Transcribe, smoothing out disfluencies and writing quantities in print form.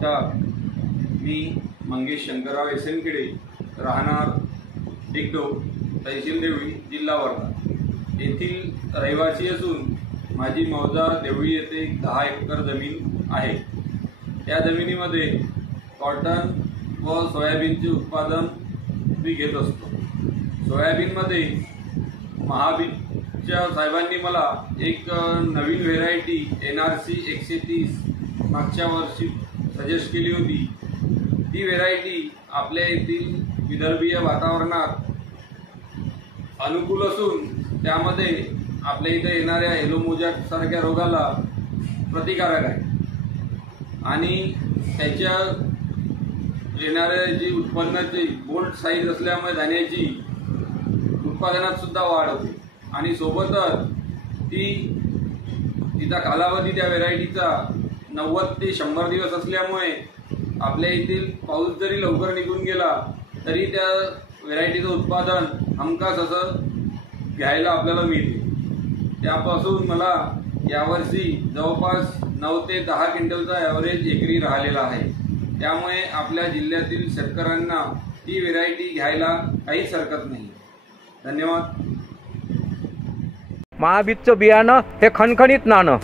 नमस्कार, मी मंगेश शंकरराव एसनखेडे, राहणार डिगडो, तहसील देवळी, जिल्हा वर्धा येथील रहिवासी असून माझी मौजा देवळी येथे 10 एकर जमीन आहे। त्या जमिनीमध्ये कॉटन व सोयाबीनचे उत्पादन मी घेत असतो। सोयाबीनमध्ये महाबीजच्या साहेबांनी मला एक नवीन व्हेरायटी NRC 130 मागच्या वर्षी सजेस्ट केली होती। ती व्हेरायटी आपल्या येथील विदर्भीय वातावरणात अनुकूल असून त्यामध्ये आपल्या इथे येणाऱ्या येलो मोजॅक सारख्या रोगाला प्रतिकारक आहे आणि त्याच्या येणाऱ्या जी उत्पन्नाची बोल्ड साईज असल्यामुळे धान्याची उत्पादनात सुद्धा वाढ होते आणि सोबतच तिचा कालावधी त्या व्हेरायटीचा 90 ते 100 दिवस असल्यामुळे आपल्या येथील पाऊस जरी लवकर निघून गेला तरी त्या व्हेरायटीचं उत्पादन हमखास असं घ्यायला आपल्याला मिळते। त्यापासून मला यावर्षी जवळपास 9 ते 10 क्विंटलचा ॲव्हरेज एकरी राहिलेला आहे। त्यामुळे आपल्या जिल्ह्यातील शेतकऱ्यांना ती व्हेरायटी घ्यायला काहीच हरकत नाही। धन्यवाद। महाबीजचं बियाणं हे खणखणीत नाणं।